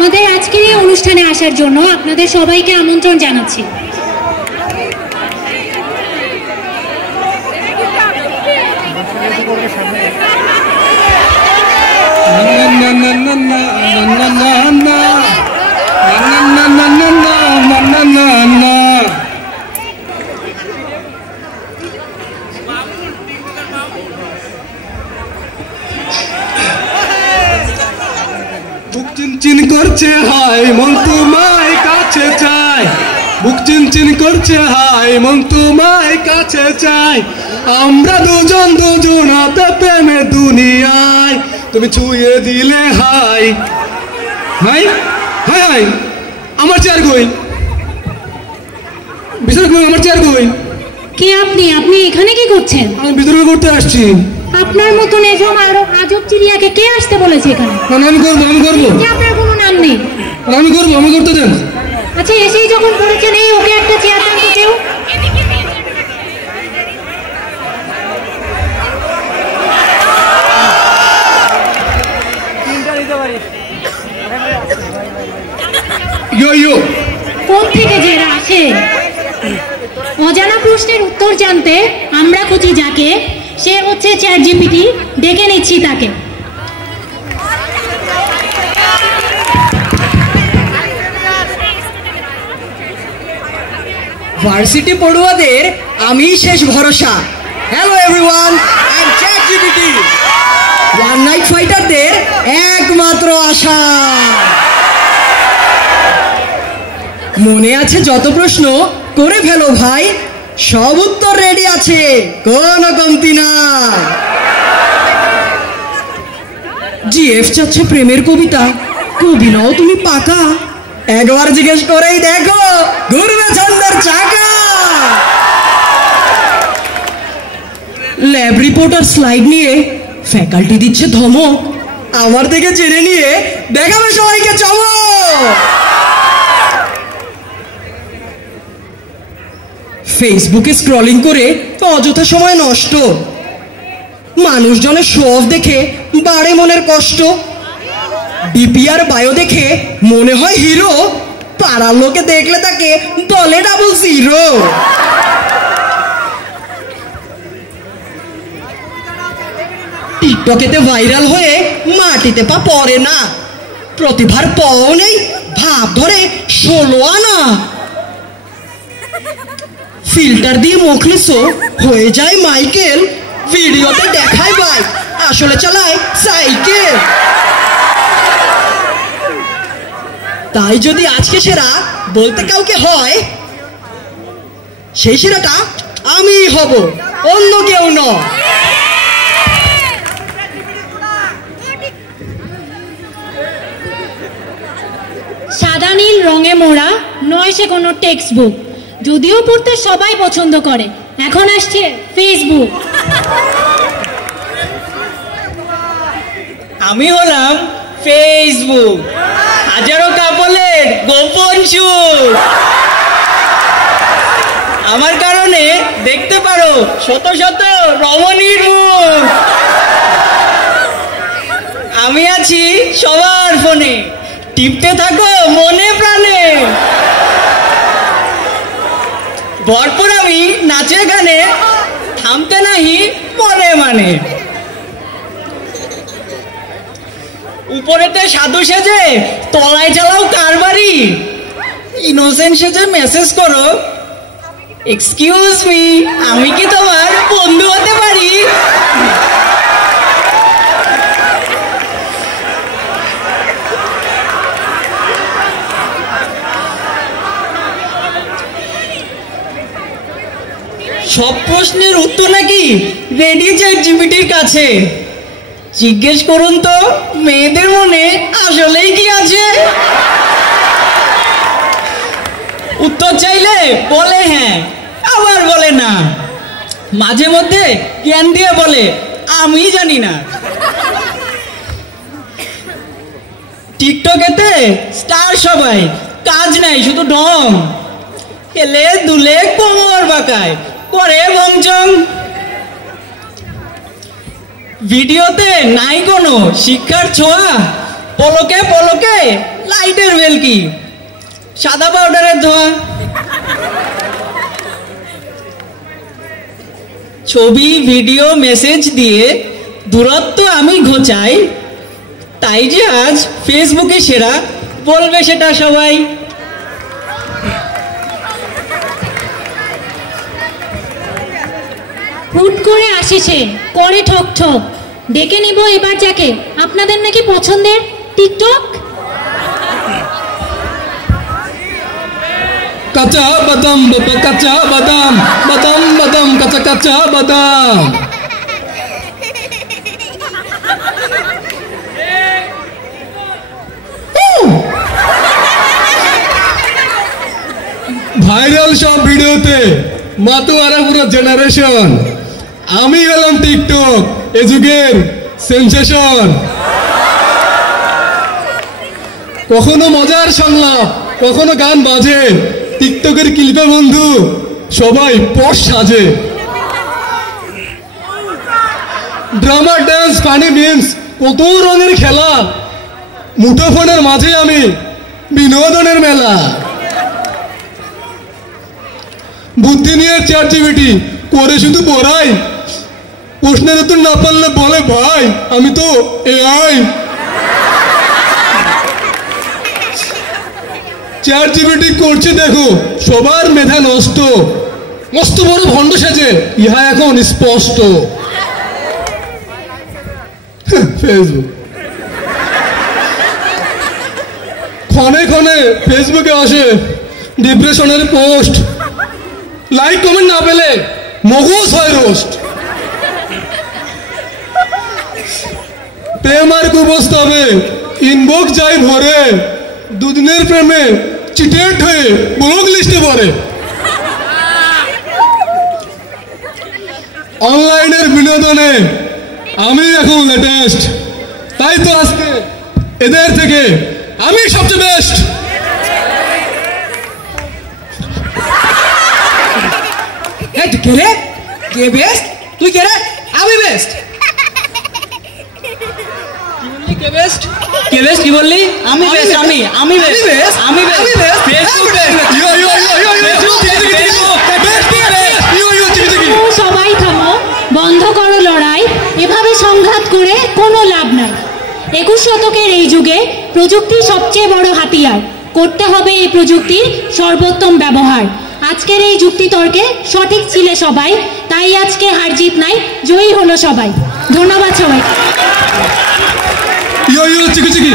আমাদের আজকের এই অনুষ্ঠানে আসার জন্য আপনাদের সবাইকে আমন্ত্রণ জানাচ্ছি। বুক চিনচিন করছে হাই মন তোমায় কাছে চাই, বুক চিনচিন করছে হাই মন তোমায় কাছে চাই, আমরা দুজন দুজনাতে প্রেমে দুনিয়ায়, তুমি ছুঁয়ে দিলে হাই হাই হাই হাই। আমার চেয়ার কই, বিতর্ক আমার চেয়ার কই? কে আপনি? আপনি এখানে কি করছেন? আমি বিতর্ক করতে আসছি। আপনার মতন এসব আরো আজব চিড়িয়াকে কে আসতে বলেছে এখানে? আমি করবো, আমি করবো। আপনার কোনো নাম নেই। আমি করবো, আমি করতে দেন। আচ্ছা, এসেই যখন করেছেন, এই ওকে একটা চেয়ার দেন তো কেউ। ইয়ো ইয়ো, কোন থেকে যে এরা আসে? অজানা প্রশ্নের উত্তর জানতে আমরা খুঁজি যাকে, সে হচ্ছে চ্যাট জিপিটি। ডেকে নিচ্ছি তাকে। ভার্সিটি পড়ুয়াদের আমি শেষ ভরসা। Hello everyone, I am ChatGPT, one night ফাইটারদের একমাত্র আশা। মনে আছে যত প্রশ্ন করে ফেলো ভাই, সব উত্তর রেডি আছে, কোনো কমতি নাই। জিএফ চাচ্ছে প্রেমের কবিতা, কবি নাও তুমি পাকা, একবার জিজ্ঞেস করেই দেখো ঘুরবে ছন্দের চাকা। ল্যাব রিপোর্টার স্লাইড নিয়ে ফ্যাকাল্টি দিচ্ছে ধমক, আমার থেকে জেনে নিয়ে দেখাবে সবাইকে চমক। ফেসবুকে স্ক্রলিং করে অযথা সময় নষ্ট, মানুষজনের শো অফ দেখে বাড়ে মনের কষ্ট, ডিপিআর বায়ো দেখে মনে হয় হিরো, পাড়ার লোকে দেখলে তাকে দলে ডাবল জিরো। টিকটকেতে ভাইরাল হয়ে মাটিতে পা পড়ে না, প্রতিভার পাও নেই, ভাব ধরে 16 আনা। ফিল্টার দিয়ে মুখলিসো হয়ে যায় মাইকেল, ভিডিওতে দেখায় বাইক, আসলে চালায় সাইকেল। তাই যদি আজকে সেরা বলতে কাউকে হয়, সেই সেরাটা আমি হব, অন্য কেউ নয়। সাদা নীল রঙে মোড়া নয় সে কোনো টেক্সট বুক, যদিও পড়তে সবাই পছন্দ করে। এখন আসছে ফেসবুক। আমি হলাম ফেসবুক, হাজারো কাপলের গোপন সুখ। আমার কারণে দেখতে পারো শত শত রমণীর মুখ। আমি আছি সবার ফোনে, টিপতে থাকো মনে প্রাণে। ভরপুর আমি নাচে গানে, থামতে নাহি মনে মানে। উপরেতে সাধু সেজে তলায় চালাও কারবারি, ইনোসেন্ট সেজে মেসেজ করো, এক্সকিউজ মি আমি কি তোমার বন্ধু হতে পারি? সব প্রশ্নের উত্তর নাকি রেডি চ্যাট জিপিটির কাছে। জিজ্ঞেস করুন তো মেয়েদের মনে আসলেই কি আছে। উত্তর চাইলে বলে হ্যাঁ, আবার বলে না, মাঝে মধ্যে জ্ঞান দিয়ে বলে আমি জানি না। টিকটকেতে স্টার সবাই, কাজ নাই শুধু ঢং, হেলে দুলে কোমর বাঁকায়, করে বংচং। ভিডিওতে নাই কোনো শিক্ষার ছোঁয়া, পলকে পলকে লাইক লাইটের বেল কি? সাদা পাউডারের ধোঁয়া। ছবি ভিডিও মেসেজ দিয়ে দূরত্ব আমি ঘোচাই, তাই যে আজ ফেসবুকে সেরা, বলবে সেটা সবাই। হুট করে আসে সে, করে ঠক ঠক, ডেকে নিব এবার যাকে, আপনাদের নাকি পছন্দের টিকটক। কাঁচা বাদাম বাবা, কাঁচা বাদাম, বাদাম বাদাম, কাঁচা কাঁচা বাদাম। ভাইরাল সব ভিডিওতে মাতোয়ারা পুরো জেনারেশন। আমি হলাম টিকটক, এ যুগের সেন্সেশন। কখনো মজার সংলাপ, কখনো গান বাজে, টিকটকের ক্লিপে বন্ধু সবাই পশ সাজে। ড্রামা, ড্যান্স, ফানি মিমস, কত রঙের খেলা, মুঠোফোনের মাঝে আমি বিনোদনের মেলা। বুদ্ধি নিয়ে ChatGPT করে শুধু পড়াই, প্রশ্নের উত্তর না পারলে বলে ভাই আমি তো AI। ChatGPT করছে দেখো সবার মেধা নষ্ট, মস্ত বড় ভণ্ড সেজে ইহা এখন স্পষ্ট। ফেসবুক ক্ষণে ক্ষণে ফেসবুকে আসে ডিপ্রেশনের পোস্ট, লাইক কমেন্ট না পেলে মগজ হয় রোস্ট। প্রেম আর কুপ্রস্তাবে ইনবক্স যায় ভরে, দুদিনের প্রেমে চিটেট হয়ে ব্লক লিস্টে পড়ে। অনলাইনের বিনোদনে আমি এখন লেটেস্ট, তাই তো আজকে এদের থেকে আমি সবচেয়ে বেস্ট। কে রে? কে বেস্ট? তুই কে রে? আমি বেস্ট। কে বেস্ট? কে বেস্ট কি বললি? আমি বেস্ট। আমি আমি বেস্ট। আমি বেস্ট। ফেসবুক সবাই থামো, বন্ধ করো লড়াই, এভাবে সংঘাত করে কোনো লাভ নাই। 21 শতকের এই যুগে প্রযুক্তি সবচেয়ে বড় হাতিয়ার, করতে হবে এই প্রযুক্তির সর্বোত্তম ব্যবহার। আজকের এই যুক্তিতর্কে সঠিক ছিলে সবাই, তাই আজকে হার জিত নাই, জয়ী হলো সবাই। ধন্যবাদ সবাই। চিকি চিকি